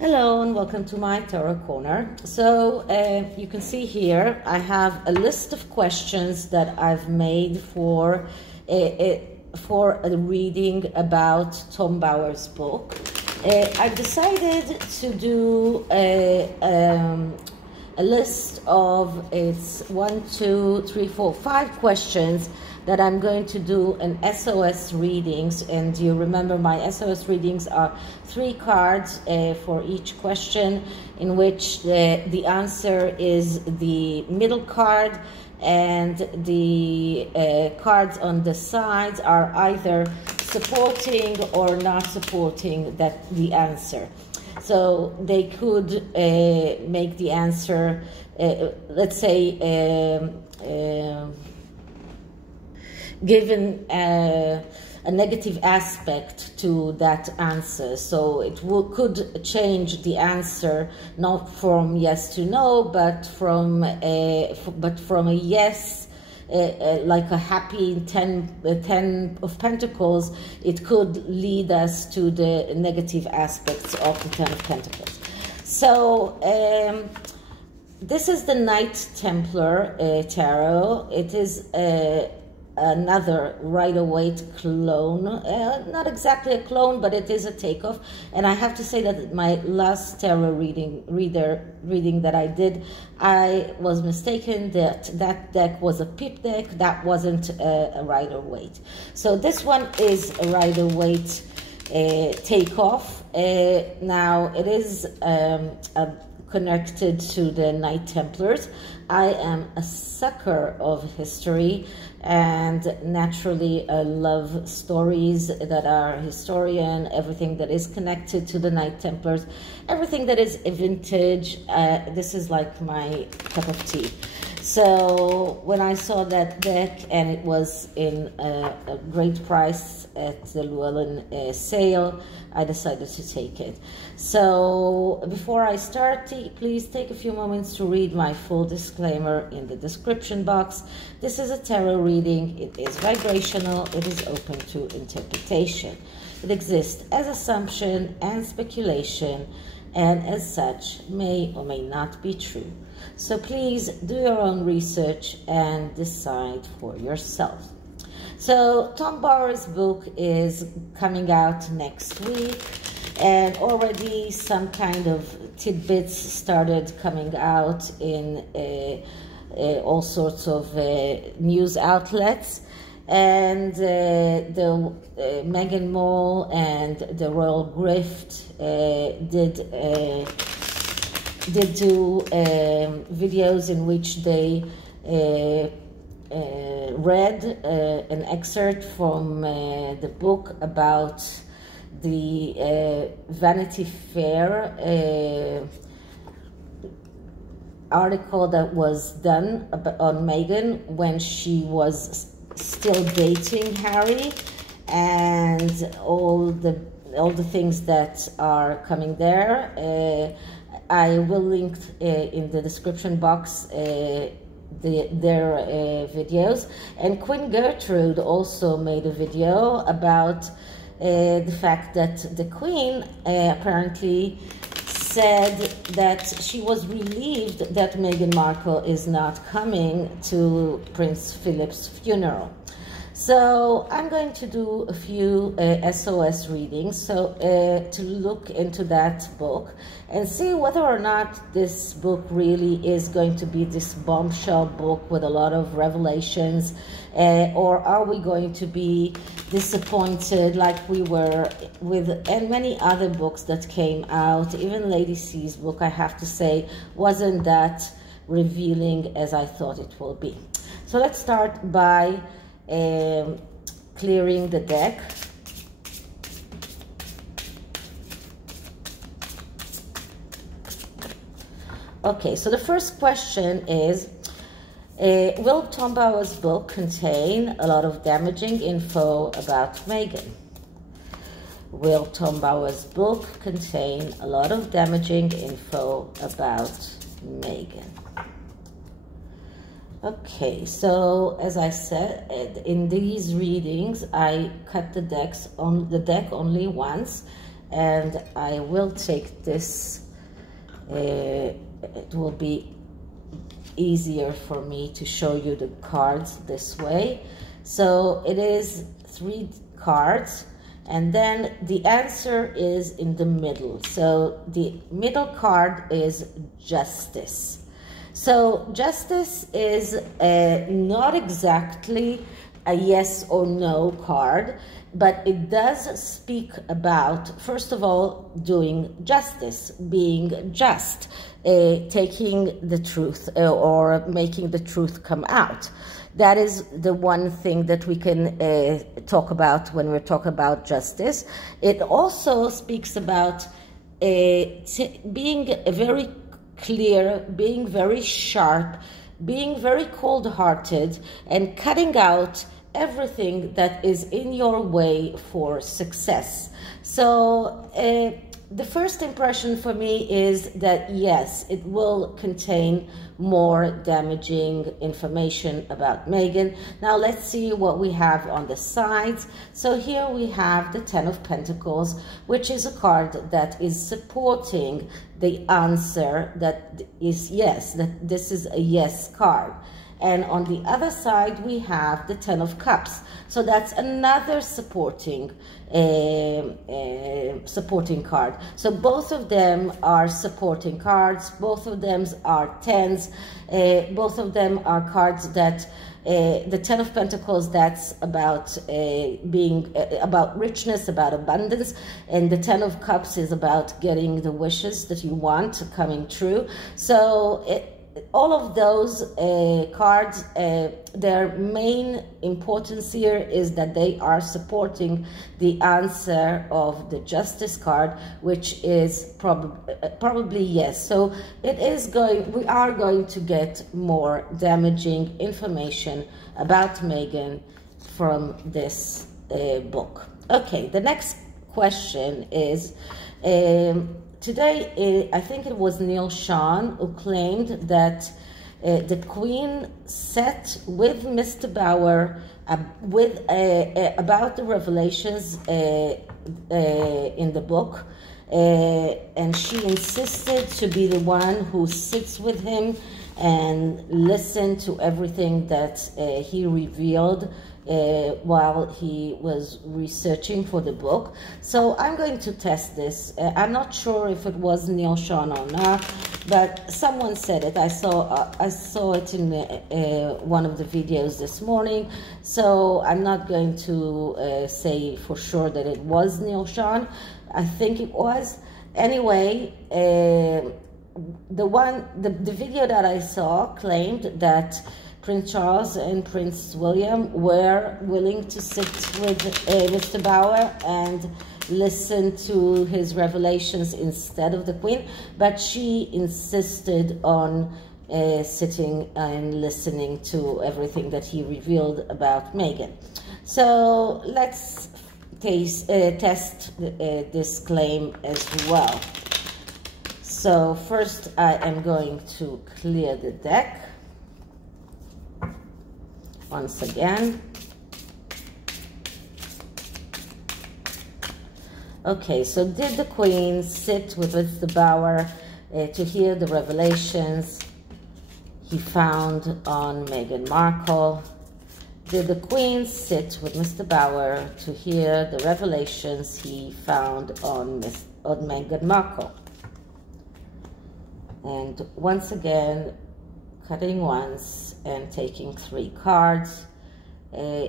Hello and welcome to my Tarot Corner. So you can see here I have a list of questions that I've made for a reading about Tom Bauer's book. I've decided to do a list of it's 5 questions that I'm going to do an SOS readings, and you remember my SOS readings are 3 cards for each question, in which the answer is the middle card, and the cards on the sides are either supporting or not supporting the answer. So they could make the answer, let's say, given a negative aspect to that answer. So it could change the answer, not from yes to no, but from a yes, like a happy 10 of Pentacles. It could lead us to the negative aspects of the 10 of Pentacles. So this is the Knight Templar Tarot. It is another Rider-Waite clone, not exactly a clone, but it is a takeoff. And I have to say that my last tarot reading that I did, I was mistaken that deck was a pip deck. That wasn't a Rider-Waite. So this one is a Rider-Waite takeoff. Now it is connected to the Knight Templars. I am a sucker of history, and naturally I love stories that are historian, everything that is connected to the Knight Templars, everything that is vintage. This is like my cup of tea. So when I saw that deck and it was in a great price at the Llewellyn sale, I decided to take it. So before I start, please take a few moments to read my full disclaimer in the description box. This is a tarot reading. It is vibrational. It is open to interpretation. It exists as assumption and speculation, and as such may or may not be true. So please do your own research and decide for yourself. So Tom Bauer's book is coming out next week, and already some kind of tidbits started coming out in all sorts of news outlets. And the Meghan Mole and the Royal Grift did do videos in which they read an excerpt from the book about the Vanity Fair article that was done on Meghan when she was still dating Harry, and all the things that are coming there. I will link in the description box their videos. And Queen Gertrude also made a video about the fact that the Queen apparently said that she was relieved that Meghan Markle is not coming to Prince Philip's funeral. So I'm going to do a few SOS readings, so to look into that book and see whether or not this book really is going to be this bombshell book with a lot of revelations, or are we going to be disappointed like we were with and many other books that came out. Even Lady C's book, I have to say, wasn't that revealing as I thought it will be. So let's start by clearing the deck. Okay, so the first question is, will Tom Bauer's book contain a lot of damaging info about Meghan? Will Tom Bauer's book contain a lot of damaging info about Meghan? Okay, so as I said, in these readings, I cut the deck only once, and I will take this. It will be easier for me to show you the cards this way. So it is 3 cards, and then the answer is in the middle. So the middle card is Justice. So Justice is not exactly a yes or no card, but it does speak about, first of all, doing justice, being just, taking the truth or making the truth come out. That is the one thing that we can talk about when we're talking about justice. It also speaks about being very clear, being very sharp, being very cold-hearted, and cutting out everything that is in your way for success. So the first impression for me is that yes, it will contain more damaging information about Meghan. Now let's see what we have on the sides. So here we have the 10 of Pentacles, which is a card that is supporting the answer that is yes, that this is a yes card. And on the other side, we have the 10 of Cups. So that's another supporting card. So both of them are supporting cards. Both of them are 10s. Both of them are cards that the 10 of Pentacles, that's about being about richness, about abundance, and the 10 of Cups is about getting the wishes that you want coming true. So all of those cards, their main importance here is that they are supporting the answer of the Justice card, which is probably yes. So we are going to get more damaging information about Meghan from this book. Okay, the next question is, today, I think it was Neil Sean who claimed that the Queen sat with Mr. Bauer about the revelations in the book, and she insisted to be the one who sits with him and listen to everything that he revealed while he was researching for the book. So I'm going to test this. I'm not sure if it was Neil Sean or not, but someone said it. I saw it in one of the videos this morning, so I'm not going to say for sure that it was Neil Sean. I think it was. Anyway, the video that I saw claimed that Prince Charles and Prince William were willing to sit with Mr. Bauer and listen to his revelations instead of the Queen, but she insisted on sitting and listening to everything that he revealed about Meghan. So let's test this claim as well. So first I am going to clear the deck once again. Okay, so did the Queen sit with Mr. Bauer to hear the revelations he found on Meghan Markle? Did the Queen sit with Mr. Bauer to hear the revelations he found on Meghan Markle? And once again, cutting once and taking 3 cards.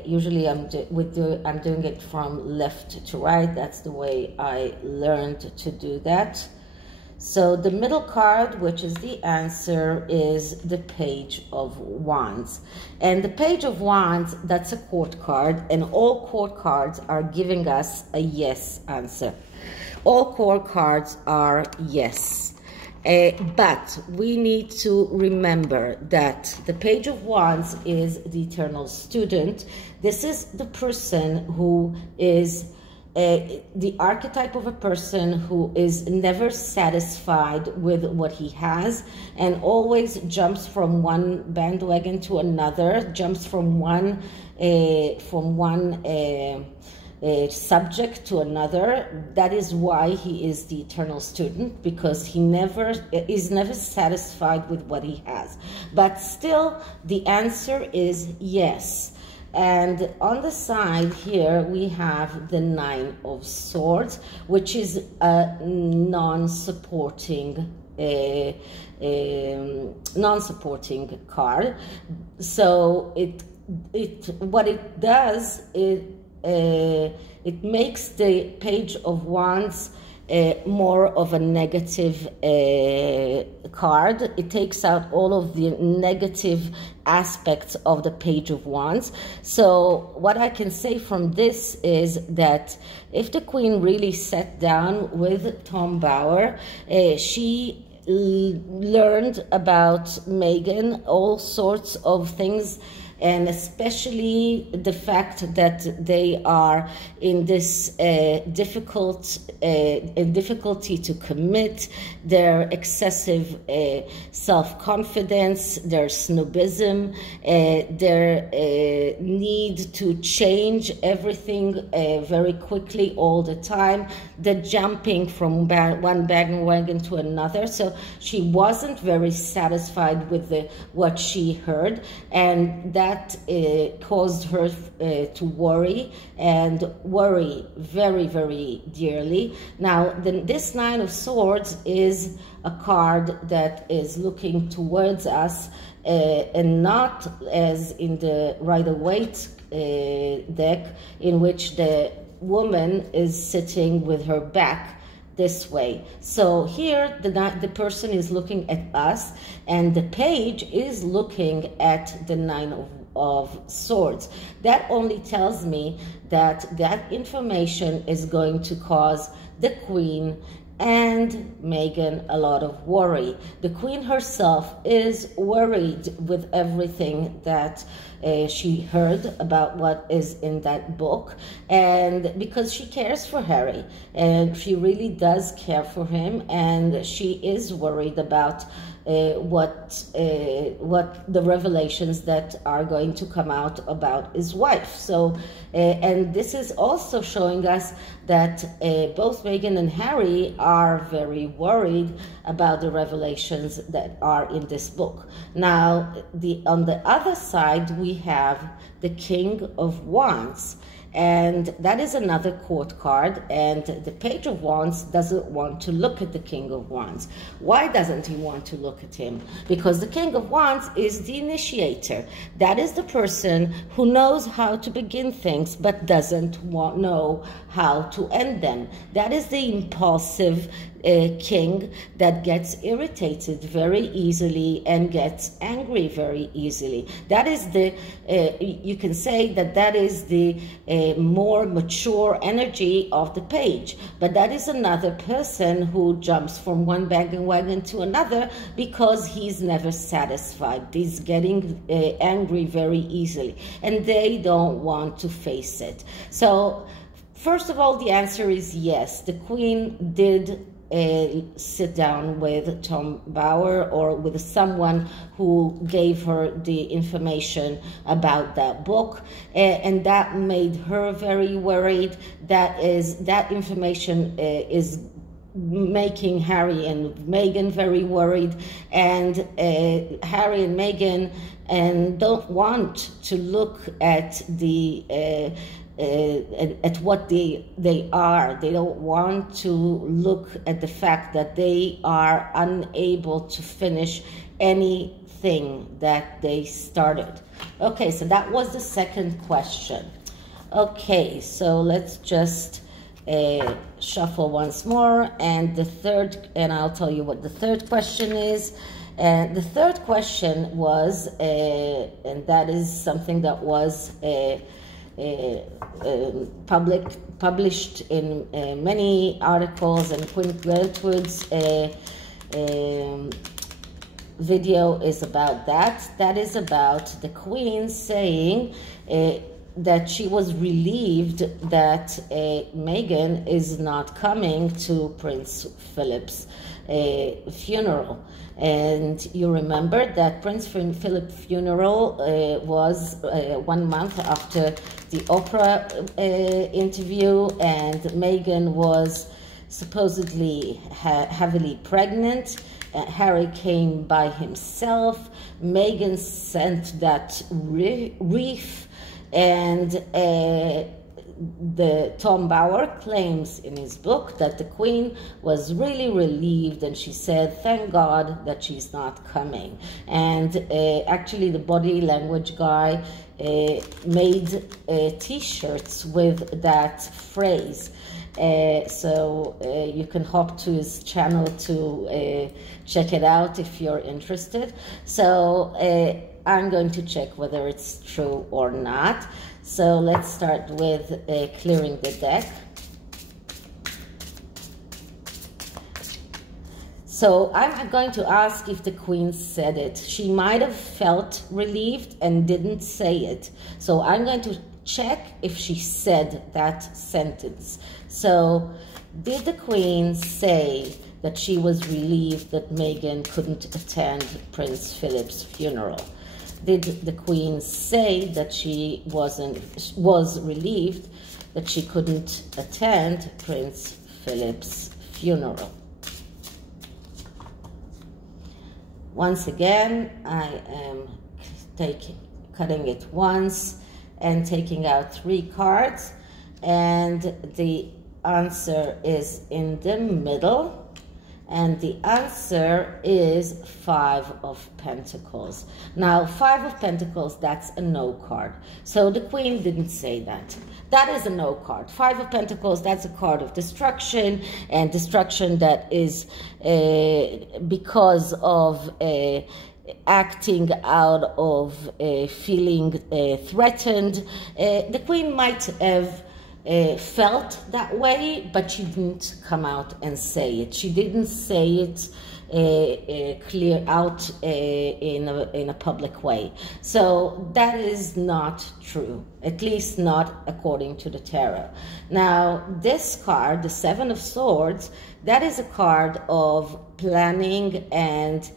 Usually I'm doing it from left to right. That's the way I learned to do that. So the middle card, which is the answer, is the Page of Wands. And the Page of Wands, that's a court card, and all court cards are giving us a yes answer. All court cards are yes. But we need to remember that the Page of Wands is the eternal student. This is the person who is the archetype of a person who is never satisfied with what he has and always jumps from one bandwagon to another, jumps from one subject to another. That is why he is the eternal student, because he is never satisfied with what he has. But still, the answer is yes. And on the side here, we have the Nine of Swords, which is a non-supporting card. So what it does, it makes the Page of Wands more of a negative card. It takes out all of the negative aspects of the Page of Wands. So what I can say from this is that if the Queen really sat down with Tom Bauer, she learned about Meghan all sorts of things, and especially the fact that they are in this difficulty to commit, their excessive self-confidence, their snobism, their need to change everything very quickly all the time, the jumping from one bandwagon to another. So she wasn't very satisfied with what she heard, and that caused her to worry, and worry very, very dearly. Now, this Nine of Swords is a card that is looking towards us, and not as in the Rider-Waite deck, in which the woman is sitting with her back this way. So here the person is looking at us, and the page is looking at the Nine of Swords. That only tells me that that information is going to cause the Queen and Meghan a lot of worry. The Queen herself is worried with everything that she heard about what is in that book, and because she cares for Harry, and she really does care for him, and she is worried about what the revelations that are going to come out about his wife. So, and this is also showing us that both Meghan and Harry are very worried about the revelations that are in this book. Now, on the other side, we have the King of Wands. And that is another court card, and the Page of Wands doesn't want to look at the King of Wands. Why doesn't he want to look at him? Because the King of Wands is the initiator. That is the person who knows how to begin things but doesn't know how to end them. That is the impulsive king that gets irritated very easily and gets angry very easily. That is you can say that is the more mature energy of the page. But that is another person who jumps from one bandwagon to another because he's never satisfied. He's getting angry very easily, and they don't want to face it. So, first of all, the answer is yes. The Queen did sit down with Tom Bauer, or with someone who gave her the information about that book, and that made her very worried. That information is making Harry and Meghan very worried, and Harry and Meghan don't want to look at at what they are. They don't want to look at the fact that they are unable to finish anything that they started. Okay, so that was the second question. Okay, so let's just shuffle once more, and I'll tell you what the third question is. And the third question was, and that is something that was published in many articles, and Queen Gertrude's video is about that. That is about the Queen saying that she was relieved that Meghan is not coming to Prince Philip's funeral. And you remember that Prince Philip's funeral was 1 month after the Oprah interview, and Meghan was supposedly heavily pregnant. Harry came by himself. Meghan sent that wreath, and the Tom Bauer claims in his book that the Queen was really relieved, and she said, thank God that she's not coming. And actually the body language guy made t-shirts with that phrase. So you can hop to his channel to check it out if you're interested. So I'm going to check whether it's true or not. So let's start with clearing the deck. So I'm going to ask if the Queen said it. She might have felt relieved and didn't say it. So I'm going to check if she said that sentence. So did the Queen say that she was relieved that Meghan couldn't attend Prince Philip's funeral? Did the Queen say that she was relieved that she couldn't attend Prince Philip's funeral? Once again, I am cutting it once and taking out 3 cards, and the answer is in the middle. And the answer is 5 of Pentacles. Now, 5 of Pentacles, that's a no card. So the Queen didn't say that. That is a no card. 5 of Pentacles, that's a card of destruction, and destruction that is because of acting out of feeling threatened. The Queen might have felt that way, but she didn't come out and say it. She didn't say it clear out in a public way. So that is not true, at least not according to the tarot. Now, this card, the 7 of Swords, that is a card of planning and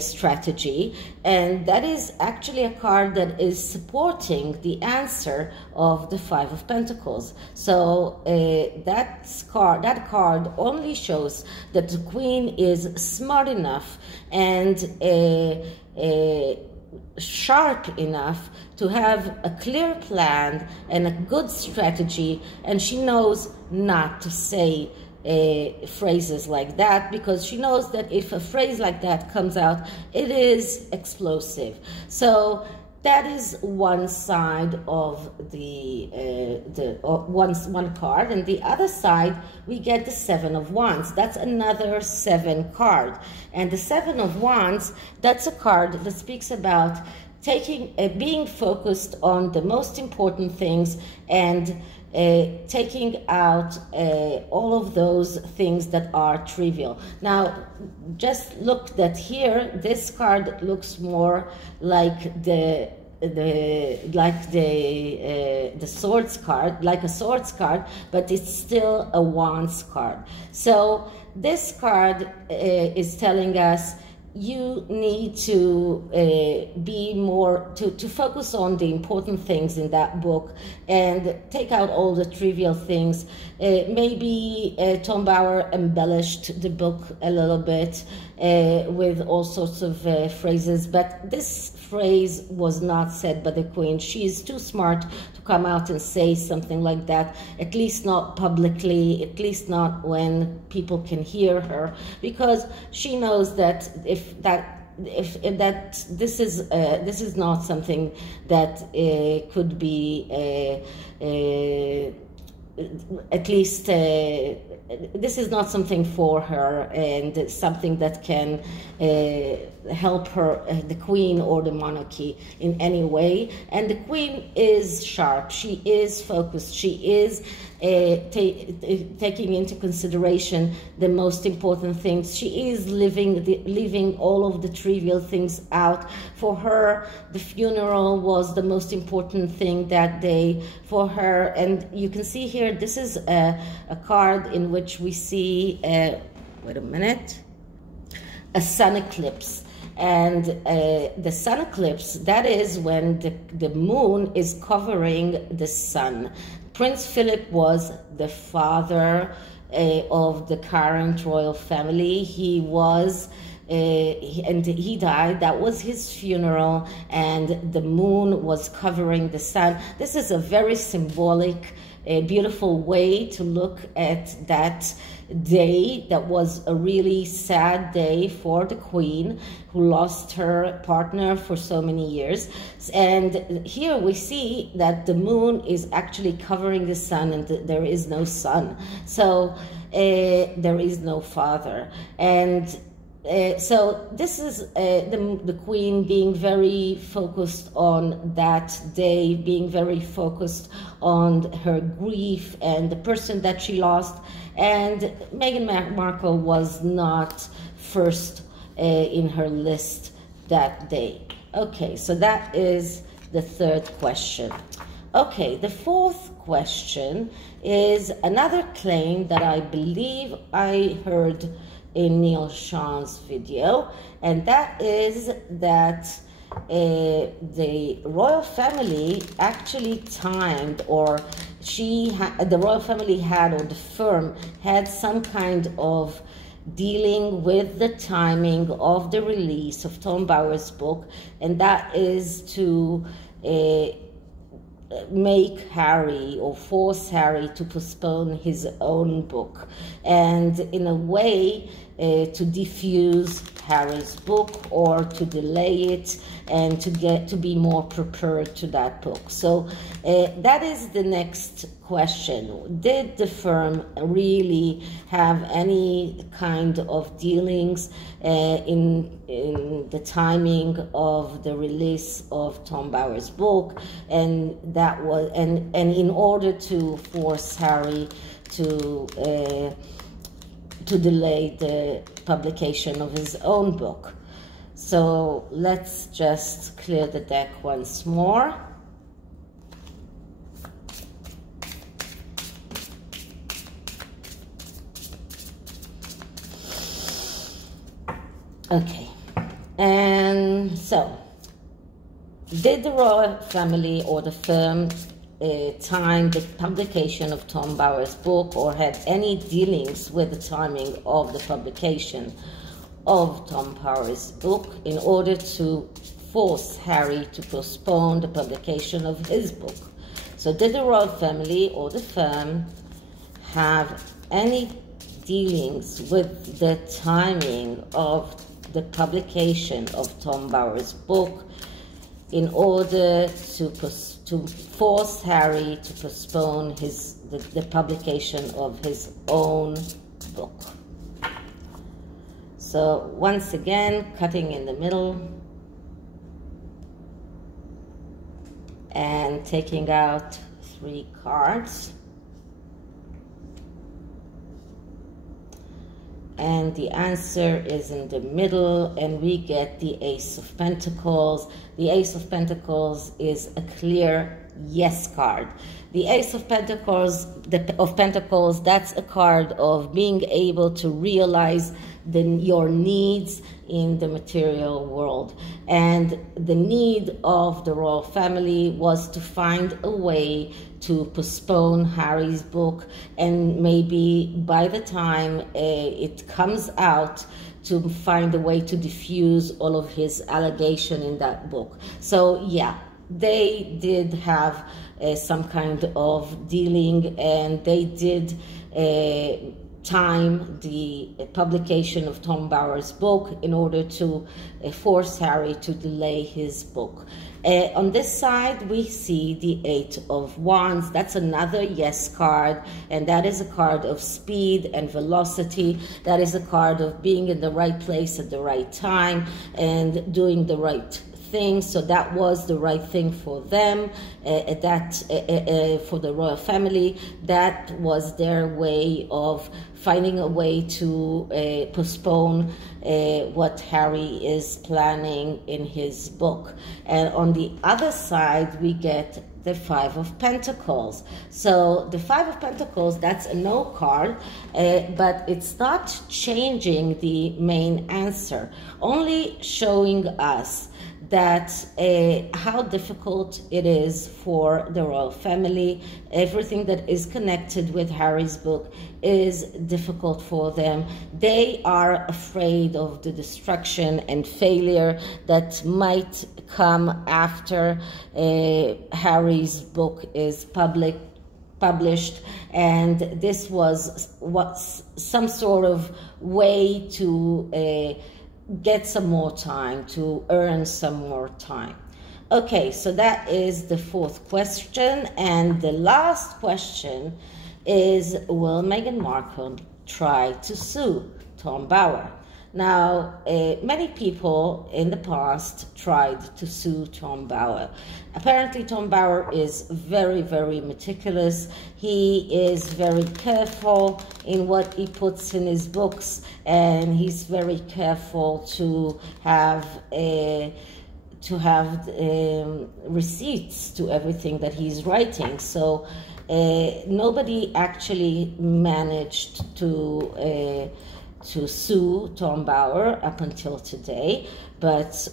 strategy, and that is actually a card that is supporting the answer of the 5 of Pentacles. So that card only shows that the Queen is smart enough and sharp enough to have a clear plan and a good strategy, and she knows not to say phrases like that, because she knows that if a phrase like that comes out, it is explosive. So that is one side of one card, and the other side we get the 7 of Wands. That's another 7 card, and the 7 of Wands, that's a card that speaks about being focused on the most important things and taking out all of those things that are trivial. Now, just look that here, this card looks more like the swords card, like a swords card, but it's still a wands card. So this card is telling us you need to be more, to focus on the important things in that book and take out all the trivial things. Maybe Tom Bauer embellished the book a little bit with all sorts of phrases, but this phrase was not said by the Queen. She is too smart to come out and say something like that, at least not publicly, at least not when people can hear her, because she knows that this is not something that could be at least this is not something for her, and something that can help her, the Queen or the monarchy in any way. And the Queen is sharp, she is focused, she is taking into consideration the most important things. She is leaving all of the trivial things out. For her, the funeral was the most important thing that day for her. And you can see here, this is a card in which we see, wait a minute, a sun eclipse. And the sun eclipse, that is when the moon is covering the sun. Prince Philip was the father of the current royal family. He was, and he died. That was his funeral, and the moon was covering the sun. This is a very symbolic, beautiful way to look at that day. That was a really sad day for the queen, who lost her partner for so many years. And here we see that the moon is actually covering the sun, and there is no sun. So there is no father. And so this is the queen being very focused on that day, being very focused on her grief and the person that she lost. And Meghan Markle was not first in her list that day. Okay, so that is the third question. Okay, the fourth question is another claim that I believe I heard in Neil Sean's video, and that is that the royal family actually timed, or the royal family had, or the firm had some kind of dealing with the timing of the release of Tom Bower's book, and that is to make Harry, or force Harry to postpone his own book, and in a way to diffuse Harry's book, or to delay it, and to be more prepared to that book. So that is the next question. Did the firm really have any kind of dealings in the timing of the release of Tom Bower's book, and that was and in order to force Harry to delay the publication of his own book? So let's just clear the deck once more. Okay, and so did the royal family or the firm time the publication of Tom Bower's book, or had any dealings with the timing of the publication of Tom Bower's book in order to force Harry to postpone the publication of his book? So did the royal family or the firm have any dealings with the timing of the publication of Tom Bower's book in order to force Harry to postpone the publication of his own book? So once again, cutting in the middle and taking out 3 cards. And the answer is in the middle, and we get the Ace of Pentacles. The Ace of Pentacles is a clear yes card. The Ace of Pentacles, that's a card of being able to realize your needs in the material world. And the need of the royal family was to find a way to postpone Harry's book, and maybe by the time it comes out, to find a way to diffuse all of his allegation in that book. So yeah, they did have some kind of dealing, and they did time the publication of Tom Bower's book in order to force Harry to delay his book. On this side, we see the 8 of Wands. That's another yes card, and that is a card of speed and velocity. That is a card of being in the right place at the right time and doing the right thing. So that was the right thing for them, for the royal family. That was their way of finding a way to postpone what Harry is planning in his book. And on the other side, we get the Five of Pentacles. So the Five of Pentacles, that's a no card, but it's not changing the main answer, only showing us that how difficult it is for the royal family. Everything that is connected with Harry's book is difficult for them. They are afraid of the destruction and failure that might come after Harry's book is published, and this was some sort of way to get some more time, to earn some more time. Okay, so that is the fourth question, and the last question is, will Meghan Markle try to sue Tom Bower? Now, many people in the past tried to sue Tom Bower. Apparently, Tom Bower is very, very meticulous. He is very careful in what he puts in his books, and he's very careful to have receipts to everything that he's writing. So nobody actually managed to sue Tom Bower up until today, but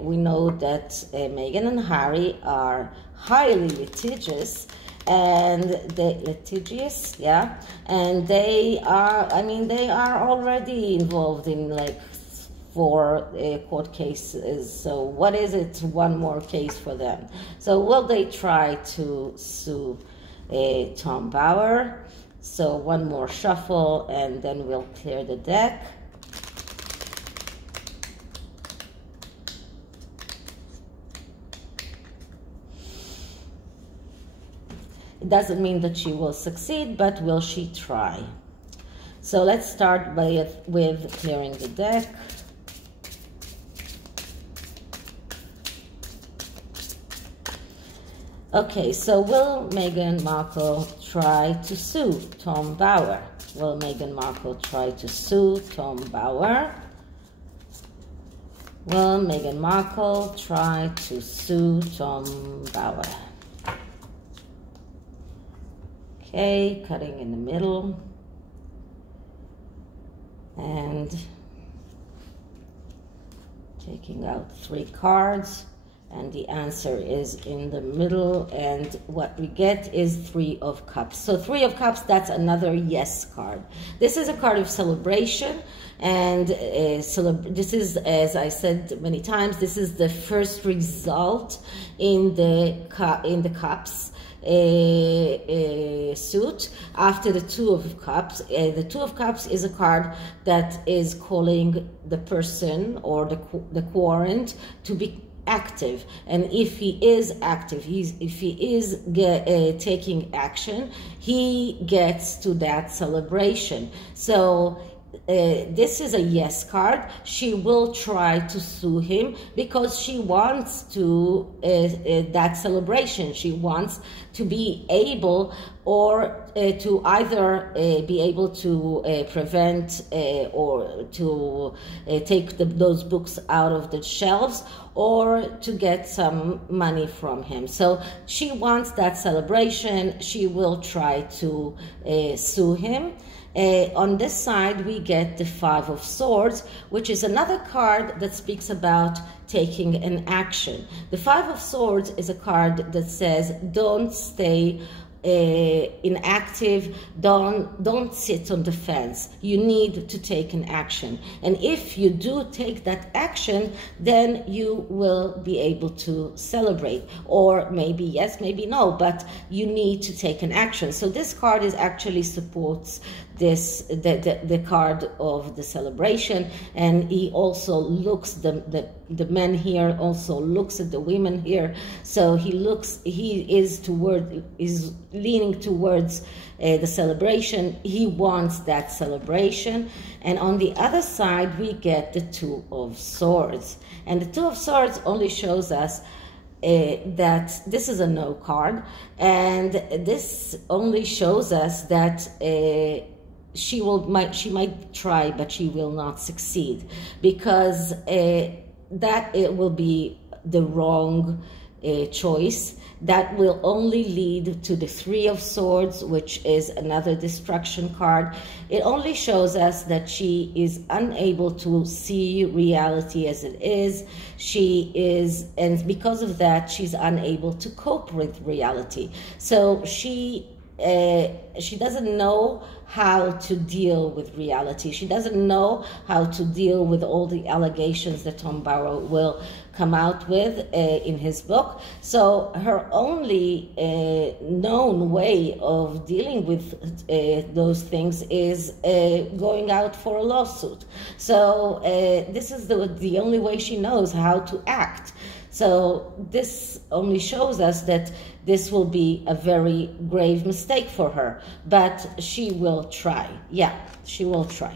we know that Meghan and Harry are highly litigious, and and they are already involved in like 4 court cases. So what is it? One more case for them. So will they try to sue Tom Bower? So one more shuffle, and then we'll clear the deck. It doesn't mean that she will succeed, but will she try? So let's start with clearing the deck. Okay, so will Meghan Markle try to sue Tom Bower? Will Meghan Markle try to sue Tom Bower? Will Meghan Markle try to sue Tom Bower? Okay, cutting in the middle. And taking out 3 cards. And the answer is in the middle, and what we get is 3 of Cups. So 3 of Cups, that's another yes card. This is a card of celebration, and this is, as I said many times, this is the first result in the Cups suit after the 2 of Cups. The 2 of Cups is a card that is calling the person or the querent to be active, and if he is active, if he is taking action, he gets to that celebration. So this is a yes card. She will try to sue him because she wants to that celebration. She wants to be able, or to either be able to prevent or to take those books out of the shelves, or to get some money from him. So she wants that celebration. She will try to sue him. On this side, we get the 5 of Swords, which is another card that speaks about taking an action. The 5 of Swords is a card that says, don't stay inactive, don't sit on the fence. You need to take an action, and if you do take that action, then you will be able to celebrate, or maybe yes, maybe no, but you need to take an action. So this card is actually supports this the card of the celebration, and he also looks, the men here also looks at the women here, so he is leaning towards the celebration. He wants that celebration. And on the other side, we get the 2 of Swords, and the 2 of Swords only shows us that this is a no card, and this only shows us that she might try, but she will not succeed, because that it will be the wrong choice. That will only lead to the Three of Swords, which is another destruction card. It only shows us that she is unable to see reality as it is. And because of that, she's unable to cope with reality. So she doesn't know how to deal with reality. She doesn't know how to deal with all the allegations that Tom Bauer will come out with in his book. So her only known way of dealing with those things is going out for a lawsuit. So this is the only way she knows how to act. So this only shows us that this will be a very grave mistake for her, but she will try. Yeah, she will try.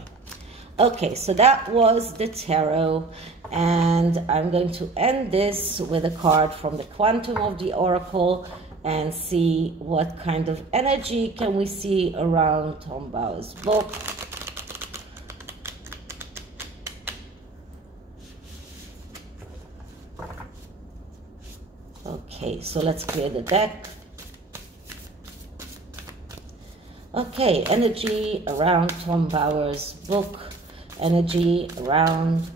Okay, so that was the tarot, and I'm going to end this with a card from the Quantum of the Oracle and see what kind of energy can we see around Tom Bauer's book. Okay, so let's clear the deck. Okay, energy around Tom Bauer's book. Energy around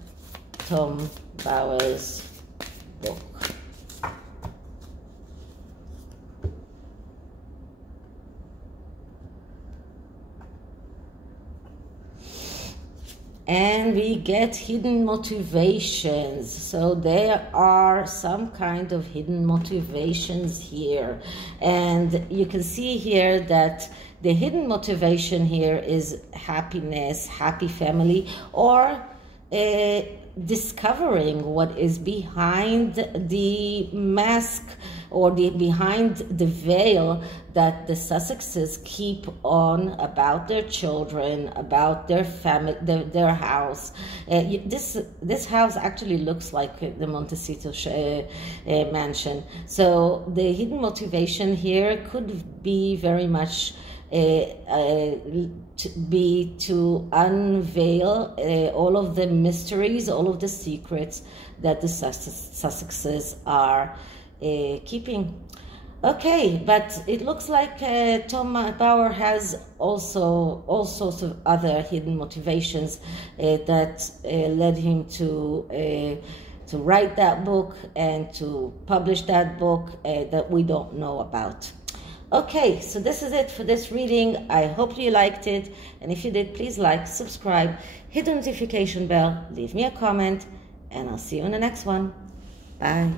Tom Bauer's book. And we get hidden motivations. So there are some kind of hidden motivations here. And you can see here that the hidden motivation here is happiness, happy family, or discovering what is behind the mask or behind the veil that the Sussexes keep on about their children, about their family, their house. This house actually looks like the Montecito mansion. So the hidden motivation here could be very much to unveil all of the mysteries, all of the secrets that the Sussexes are keeping. Okay, but it looks like Tom Bauer has also all sorts of other hidden motivations that led him to write that book and to publish that book that we don't know about. Okay, so this is it for this reading. I hope you liked it, and if you did, please like, subscribe, hit the notification bell, leave me a comment, and I'll see you in the next one. Bye.